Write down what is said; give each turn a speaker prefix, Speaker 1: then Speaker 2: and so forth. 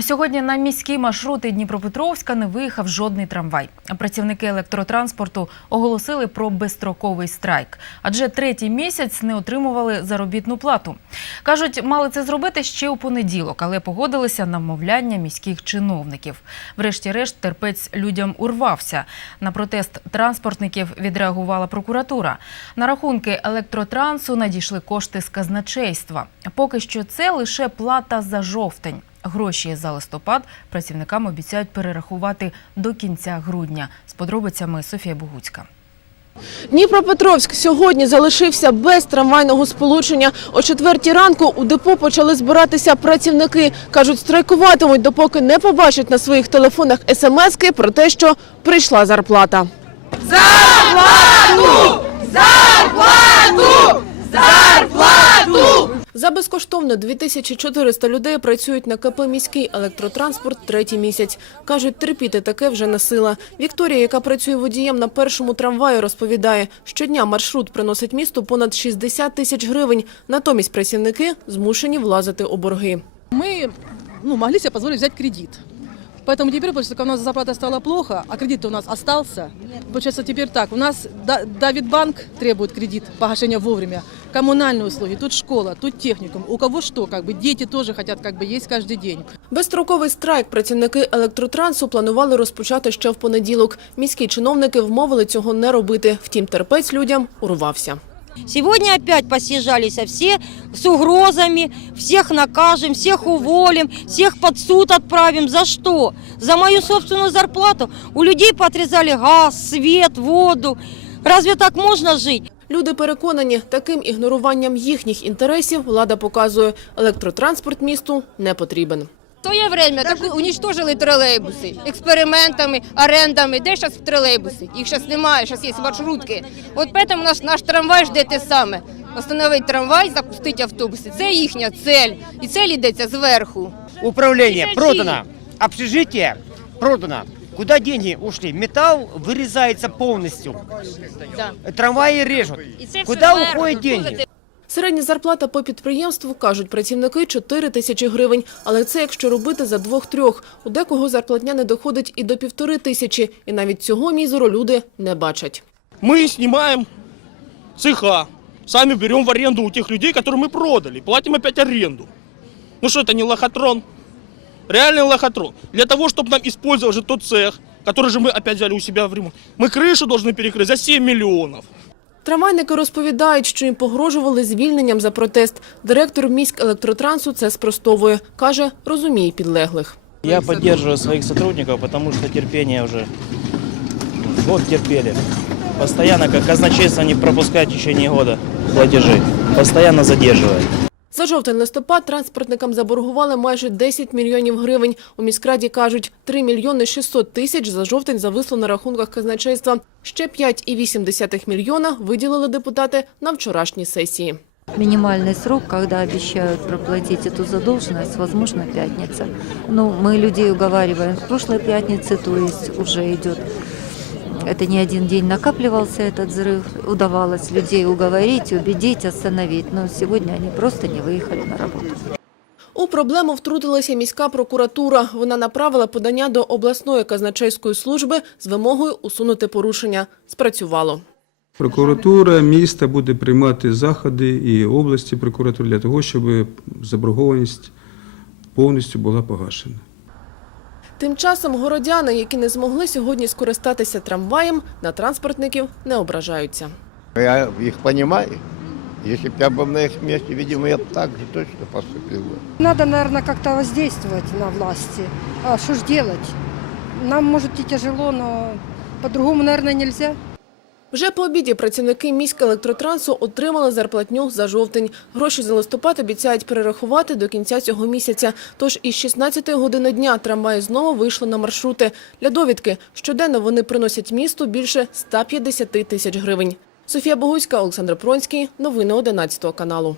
Speaker 1: А сьогодні на міські маршрути Дніпропетровська не виїхав жодний трамвай. Працівники електротранспорту оголосили про безстроковий страйк, адже третій місяць не отримували заробітну плату. Кажуть, мали це зробити ще у понеділок, але погодилися на вмовляння міських чиновників. Врешті-решт терпець людям урвався. На протест транспортників відреагувала прокуратура. На рахунки електротрансу надійшли кошти з казначейства. Поки що це лише плата за жовтень. Гроші за листопад працівникам обіцяють перерахувати до кінця грудня. З подробицями Софія Богуцька.
Speaker 2: Дніпропетровськ сьогодні залишився без трамвайного сполучення. О четвертій ранку у депо почали збиратися працівники. Кажуть, страйкуватимуть, допоки не побачать на своїх телефонах смски про те, що прийшла зарплата. За безкоштовно 2400 людей працюють на КП «Міський електротранспорт» третій місяць. Кажуть, терпіти таке вже не сила. Вікторія, яка працює водієм на першому трамваї, розповідає, щодня маршрут приносить місту понад 60 тисяч гривень. Натомість працівники змушені влазити у борги.
Speaker 3: Ми ну, могли себе дозволити взять кредит. Поэтому теперь, получается, когда у нас зарплата стала плохо, а кредит у нас остался, получается теперь так, у нас Да- Давид Банк требует кредит, погашения вовремя, коммунальные услуги, тут школа, тут техникум, у кого что, как бы дети тоже хотят как бы есть каждый день.
Speaker 2: Безстроковий страйк працівники електротрансу планували розпочати ще в понеділок. Міські чиновники вмовили цього не робити. Втім, терпець людям урвався.
Speaker 4: Сегодня опять посъезжались все с угрозами, всех накажем, всех уволим, всех под суд отправим. За что? За мою собственную зарплату? У людей поотрезали газ, свет, воду. Разве так можно жить?
Speaker 2: Люди переконані, таким ігноруванням їхніх інтересів влада показує, електротранспорт місту не потрібен.
Speaker 5: В своє время так уничтожили тролейбуси експериментами, орендами. Де зараз тролейбуси? Їх зараз немає, зараз є маршрутки. От тому наш, наш трамвай жде те саме. Остановити трамвай, запустити автобуси. Це їхня цель. І цель йдеться зверху.
Speaker 6: Управление
Speaker 5: Тысячи.
Speaker 6: продано, общежитие продано. Куда деньги ушли? Металл вырезается полностью.
Speaker 5: Да.
Speaker 6: Трамваи режут. Куда уходят деньги?
Speaker 5: Слухайте,
Speaker 2: Середня зарплата по підприємству, кажуть працівники, 4 тисячі гривень. Але це якщо робити за двох-трьох. У декого зарплатня не доходить і до півтори тисячі. І навіть цього мізеру люди не бачать.
Speaker 7: Мы снимаем цеха, сами берем в аренду у тех людей, которым мы продали, платим опять аренду. Ну что, это не лохотрон? Реальный лохотрон. Для того, чтобы нам использовать же тот цех, который же мы опять взяли у себя в ремонт, мы крышу должны перекрыть за 7 миллионов.
Speaker 2: Трамвайники розповідають, що їм погрожували звільненням за протест. Директор міськ електротрансу це спростовує. Каже, розуміє підлеглих.
Speaker 8: Я підтримую своїх сотрудников, тому що терпіння вже год терпіли. Постоянно, как казначейство, не пропускает в течение года платежи. Постоянно задерживает.
Speaker 2: За жовтень-листопад транспортникам заборгували майже 10 мільйонів гривень. У міськраді кажуть, 3 мільйони 600 тисяч за жовтень зависло на рахунках казначейства. Ще 5,8 мільйона виділили депутати на вчорашній сесії.
Speaker 9: Минимальный срок, когда обещают проплатить эту задолженность, возможно, пятница. Ну, мы людей уговариваем. С прошлой пятницы, то есть уже идет. Это не один день накапливался этот взрыв. Удавалось людей уговорить, убедить, остановить. Но сегодня они просто не выехали на работу.
Speaker 2: У проблему втрутилася міська прокуратура. Вона направила подання до обласної казначейської служби з вимогою усунути порушення. Спрацювало.
Speaker 10: Прокуратура міста буде приймати заходи і області прокуратури для того, щоб заборгованість повністю була погашена.
Speaker 2: Тим часом городяни, які не змогли сьогодні скористатися трамваєм, на транспортників не ображаються.
Speaker 11: Я их понимаю. Если бы я был на их месте, видимо, я б так же точно поступил бы.
Speaker 12: Надо, наверное, как-то воздействовать на власти. А что ж делать? Нам, может, и тяжело, но по-другому, наверное, нельзя.
Speaker 2: Вже по обіді працівники міськелектротрансу отримали зарплатню за жовтень. Гроші за листопад обіцяють перерахувати до кінця цього місяця. Тож із 16 години дня трамваї знову вийшли на маршрути. Для довідки щоденно вони приносять місту більше 150 тисяч гривень. Софія Богуська, Олександр Пронський. Новини 11 каналу.